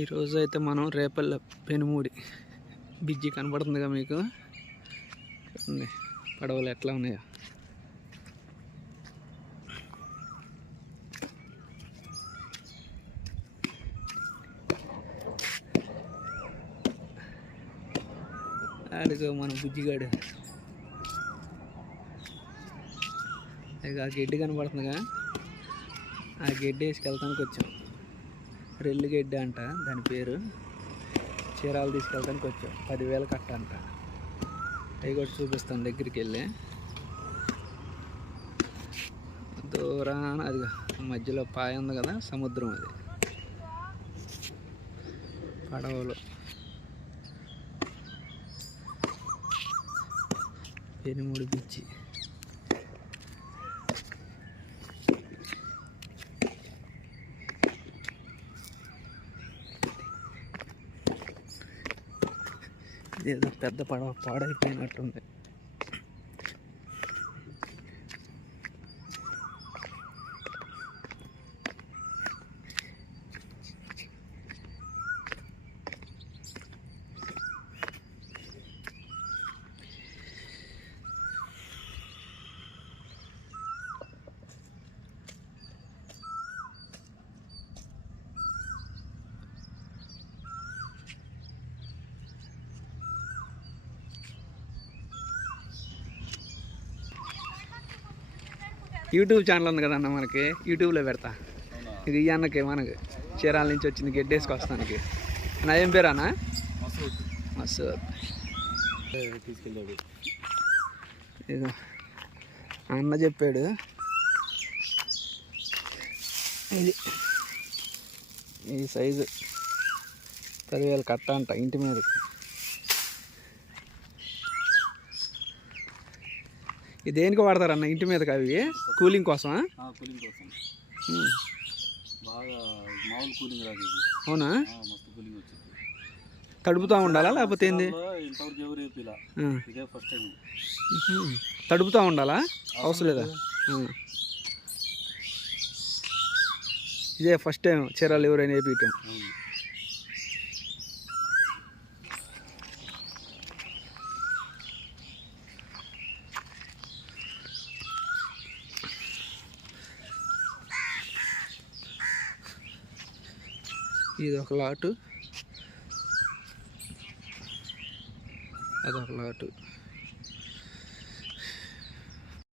ఈరోజు అయితే మనం రేపల్ల పెనుమూడి బిజ్జి కనబడుతుందిగా మీకు. చూడండి పడవలు ఎట్లా ఉన్నాయో. ఆడిగో మన బుజ్జిగాడు. ఇక ఆ గడ్డి కనబడుతుందిగా, ఆ గడ్డి వేసుకెళ్తానికి వచ్చాం. రెల్లు గడ్డి అంట దాని పేరు. చీరాలు తీసుకెళ్తానికి వచ్చాం. 10,000 కట్ట అంట. అవి కూడా చూపిస్తాను దగ్గరికి వెళ్ళి. దూరాన అది మధ్యలో పాయ ఉంది కదా, సముద్రం అది. పడవలు పెనుమూడి బీచ్. ఏదో పెద్ద పడవ పాడైపోయినట్టుంది. యూట్యూబ్ ఛానల్ ఉంది కదన్న మనకి, యూట్యూబ్లో పెడతా. ఇది ఈ అన్నకి మనకి చీరాల నుంచి వచ్చింది గడ్డేసుకొస్తానికి. నా ఏం పేరు అన్న? మసూద్. తీసుకెళ్ళాడు ఇదో అన్న చెప్పాడు. ఇది ఈ సైజు 10,000 కట్ట అంట ఇంటి మీద. ఇది దేనికి వాడతారన్న ఇంటి మీదకి? అవి కూలింగ్ కోసమా? కూలింగ్ కోసం. బాగా మామూలు కూలింగ్ రాదు ఇది. అవునా? మస్తు కూలింగ్ వచ్చింది. తడుపుతూ ఉండాలా లేకపోతే ఏంది? ఇంతవరకు ఎవరు ఏపీలా, ఇదే ఫస్ట్ టైం. తడుపుతూ ఉండాలా? అవసరం లేదా? ఇదే ఫస్ట్ టైం చీరాలు ఎవరైనా వేపించటం. ఇది ఒక లాటు, అదొక లాటు.